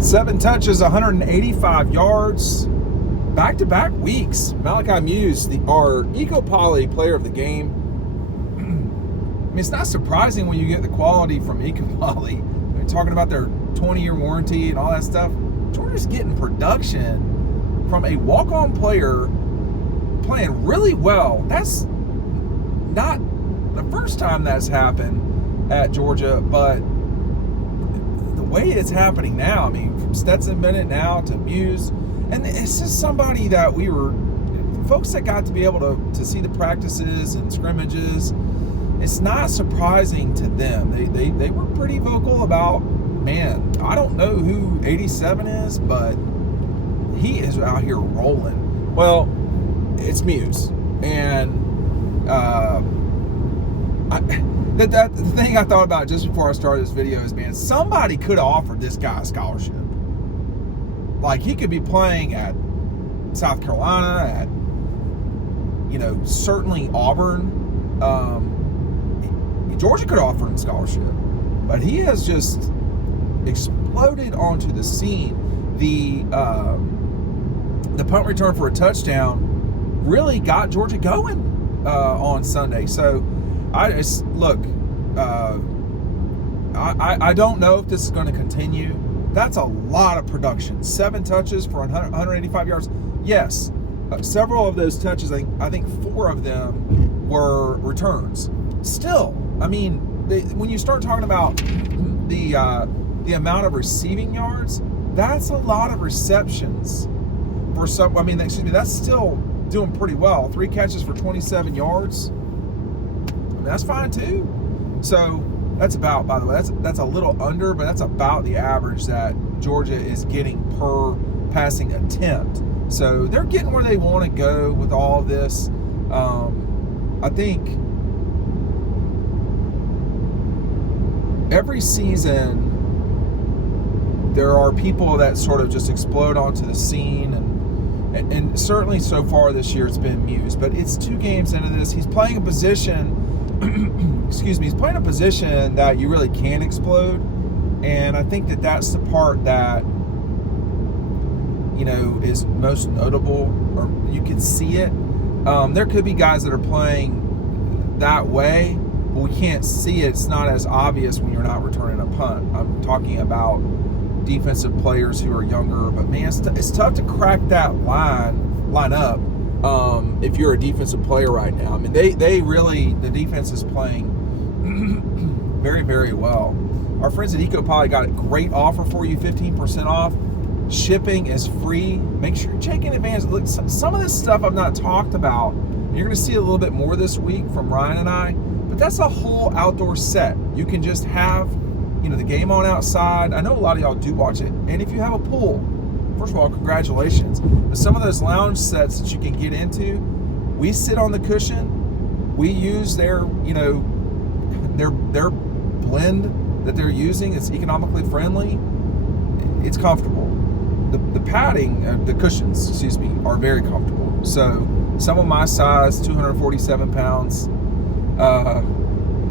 7 touches, 185 yards, back-to-back weeks. Malachi Muse, our Eco Poly player of the game. I mean, it's not surprising when you get the quality from Eco Poly. They're talking about their 20-year warranty and all that stuff. Georgia's getting production from a walk-on player playing really well. That's not the first time that's happened at Georgia, but the way it's happening now, I mean, from Stetson Bennett now to Muse, and it's just somebody that folks that got to be able to see the practices and scrimmages. It's not surprising to them. They were pretty vocal about, man, I don't know who 87 is, but he is out here rolling. Well, it's Muse. And the thing I thought about just before I started this video is, man, somebody could have offered this guy a scholarship. Like, he could be playing at South Carolina, at, certainly Auburn. Georgia could offer him a scholarship, but he has just exploded onto the scene. The punt return for a touchdown really got Georgia going on Sunday. So I just look. I don't know if this is going to continue. That's a lot of production. 7 touches for 185 yards. Yes, several of those touches, I think 4 of them were returns. Still, I mean, when you start talking about the amount of receiving yards, that's a lot of receptions for some. I mean, that's still doing pretty well. 3 catches for 27 yards. I mean, that's fine too. So that's about, by the way, that's a little under, but that's about the average that Georgia is getting per passing attempt. So they're getting where they want to go with all of this. I think every season there are people that sort of just explode onto the scene, and certainly so far this year it's been Muse, but it's 2 games into this. He's playing a position he's playing a position that you really can explode, and I think that's the part that is most notable, or you can see it. There could be guys that are playing that way, but we can't see it. It's not as obvious when you're not returning a punt. I'm talking about defensive players who are younger, but man, it's tough to crack that line up if you're a defensive player right now. I mean, they really, the defense is playing very, very well. Our friends at Eco Poly got a great offer for you, 15% off. Shipping is free. Make sure you're checking in advance. Look, some of this stuff I've not talked about. You're going to see a little bit more this week from Ryan and I, but that's a whole outdoor set. You can just have, the game on outside. I know a lot of y'all do watch it, and if you have a pool, first of all, congratulations. But some of those lounge sets that you can get into, we sit on the cushion. We use their blend that they're using. It's economically friendly. It's comfortable. The padding, the cushions, are very comfortable. So someone my size, 247 pounds,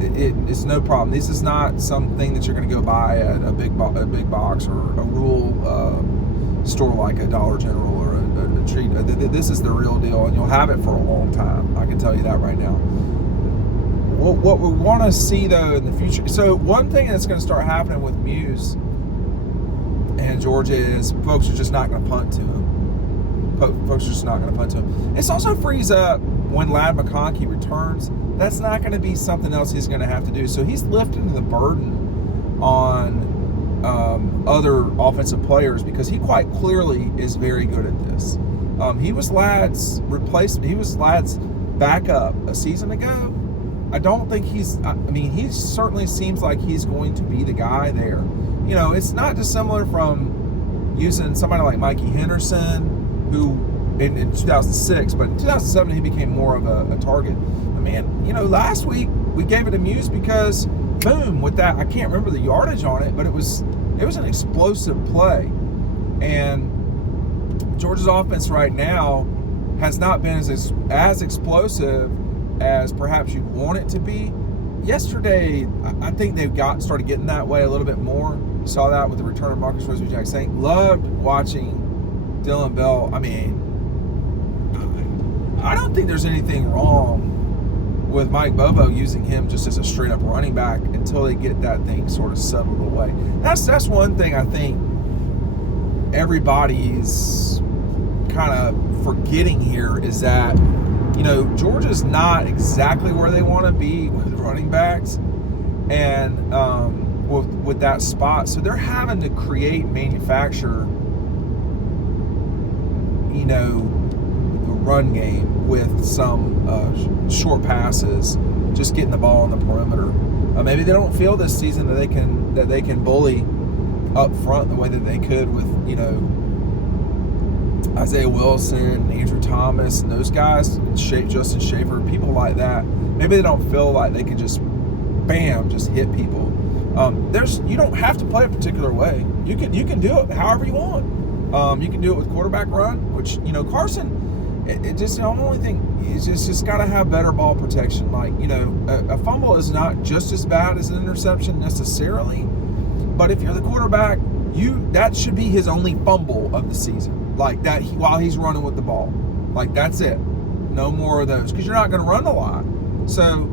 it's no problem. This is not something that you're going to go buy at a big box or a rural store like a Dollar General or a treat. This is the real deal, and you'll have it for a long time. I can tell you that right now. What we want to see, though, in the future. So one thing that's going to start happening with Muse and Georgia is folks are just not going to punt to him. Folks are just not going to punt to him. This also frees up when Ladd McConkey returns. That's not going to be something else he's going to have to do. So he's lifting the burden on other offensive players, because he quite clearly is very good at this. He was Ladd's replacement. He was Ladd's backup a season ago. I don't think he certainly seems like he's going to be the guy there. It's not dissimilar from using somebody like Mikey Henderson, who in 2006, but in 2007 he became more of a target. But man, last week we gave it to Muse because, boom, with that, I can't remember the yardage on it, but it was an explosive play. And Georgia's offense right now has not been as explosive as perhaps you'd want it to be. Yesterday, I think they've started getting that way a little bit more. Saw that with the return of Marcus Roseby-Jacksaint. Loved watching Dylan Bell. I mean, I don't think there's anything wrong with Mike Bobo using him just as a straight up running back until they get that thing sort of settled away. That's one thing I think everybody's kind of forgetting here is that, you know, Georgia's not exactly where they want to be with running backs and with that spot. So they're having to manufacture, you know, the run game with some short passes, just getting the ball on the perimeter. Maybe they don't feel this season that they can bully up front the way that they could with, you know, Isaiah Wilson, Andrew Thomas, and those guys, Justin Schaefer, people like that. Maybe they don't feel like they can just, bam, just hit people. You don't have to play a particular way. You can do it however you want. You can do it with quarterback run, which, you know, Carson. It just, the only thing is just got to have better ball protection. Like, you know, a fumble is not just as bad as an interception necessarily, but if you're the quarterback, that should be his only fumble of the season. Like that, while he's running with the ball, like that's it. No more of those, because you're not going to run a lot. So,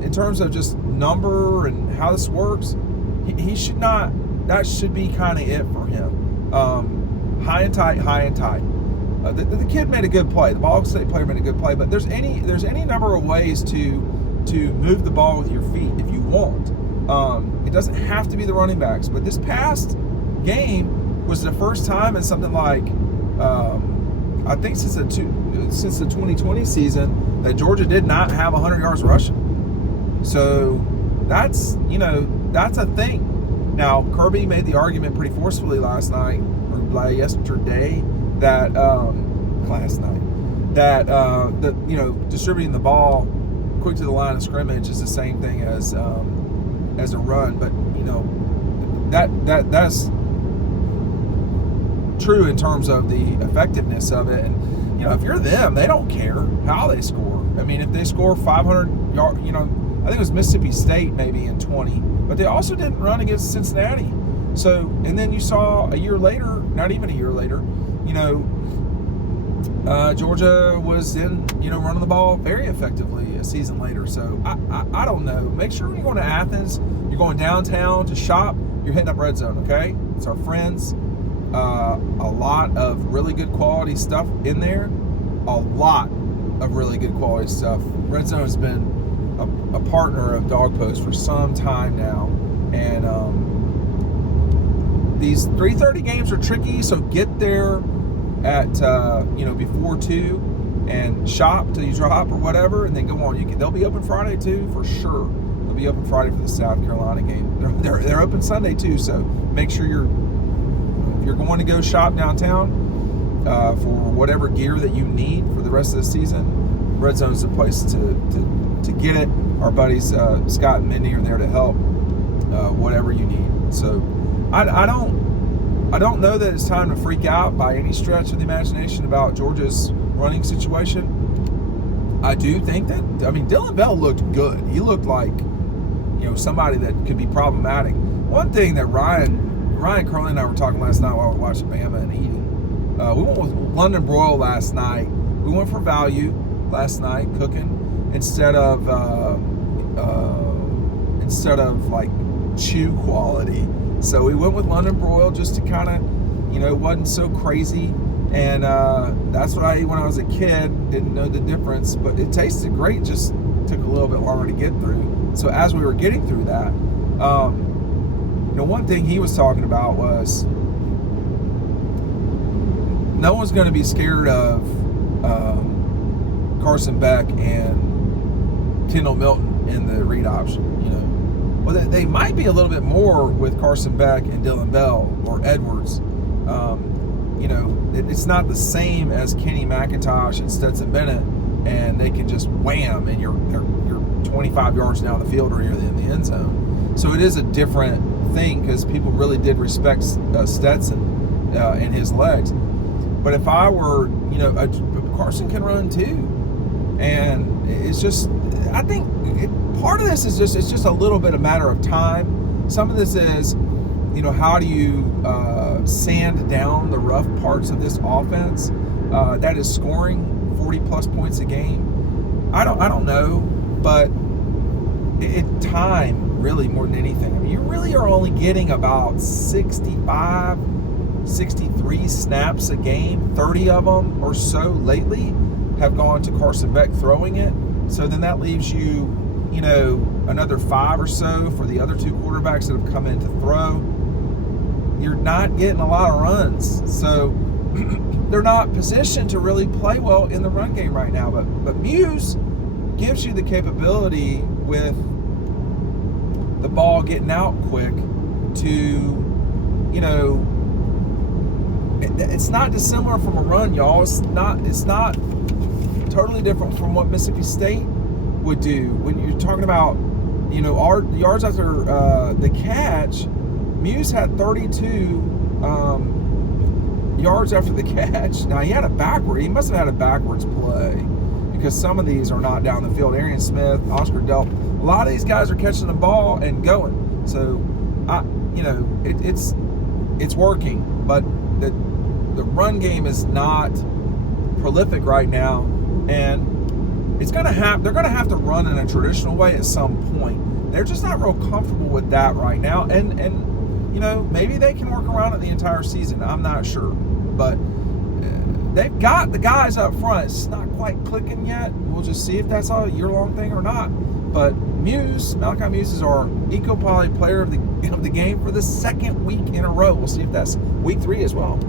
in terms of just number and how this works, he should not. That should be kind of it for him. High and tight, high and tight. The kid made a good play. The Ball State player made a good play. But there's any number of ways to move the ball with your feet if you want. It doesn't have to be the running backs. But this past game was the first time in something like I think since the 2020 season that Georgia did not have 100 yards rushing. So that's a thing. Now Kirby made the argument pretty forcefully yesterday. That distributing the ball quick to the line of scrimmage is the same thing as a run, but you know that's true in terms of the effectiveness of it. And you know, if you're them, they don't care how they score. I mean, if they score 500 yards, you know, I think it was Mississippi State maybe in 20, but they also didn't run against Cincinnati. So, and then you saw a year later, not even a year later, you know, Georgia was running the ball very effectively a season later. So I don't know. Make sure when you're going to Athens, you're going downtown to shop, you're hitting up Red Zone, okay? It's our friends. A lot of really good quality stuff in there. A lot of really good quality stuff. Red Zone has been a partner of Dog Post for some time now. And these 3:30 games are tricky, so get there at before 2 and shop till you drop or whatever, and then go on. They'll be open Friday too, for sure. They'll be open Friday for the South Carolina game. They're open Sunday too, so make sure if you're going to go shop downtown for whatever gear that you need for the rest of the season, Red Zone is the place to get it. Our buddies Scott and Mindy are there to help whatever you need. So I don't know that it's time to freak out by any stretch of the imagination about Georgia's running situation. I do think that, Dylan Bell looked good. He looked like, somebody that could be problematic. One thing that Ryan Curley and I were talking last night while we were watching Bama and eating, we went with London broil last night. We went for value last night, cooking, instead of like chew quality. So we went with London broil just to kind of, wasn't so crazy. And that's what I ate when I was a kid. Didn't know the difference, but it tasted great. Just took a little bit longer to get through. So as we were getting through that, one thing he was talking about was no one's going to be scared of Carson Beck and Kendall Milton in the read option. Well, they might be a little bit more with Carson Beck and Dylan Bell or Edwards. It's not the same as Kenny McIntosh and Stetson Bennett, and they can just wham, and you're 25 yards down the field or you're in the end zone. So it is a different thing because people really did respect Stetson and his legs. But if I were, Carson can run too, and it's just, I think part of this is it's just a little bit a matter of time. Some of this is, how do you sand down the rough parts of this offense that is scoring 40+ points a game? I don't know, but time really more than anything. I mean, you really are only getting about 65, 63 snaps a game. 30 of them or so lately have gone to Carson Beck throwing it. So then that leaves you, another 5 or so for the other 2 quarterbacks that have come in to throw. You're not getting a lot of runs. So they're not positioned to really play well in the run game right now. But Muse gives you the capability with the ball getting out quick to, it's not dissimilar from a run, y'all. It's not totally different from what Mississippi State would do. When you're talking about, our yards after the catch, Muse had 32 yards after the catch. Now, he must have had a backwards play, because some of these are not down the field. Arian Smith, Oscar Delp, a lot of these guys are catching the ball and going. So, it's working, but the run game is not prolific right now, and they're gonna have to run in a traditional way at some point. They're just not real comfortable with that right now, and maybe they can work around it the entire season. I'm not sure, but they've got the guys up front. It's not quite clicking yet. We'll just see if that's a year-long thing or not. But Malachi Muse is our Eco Poly player of the game for the second week in a row. We'll see if that's week 3 as well.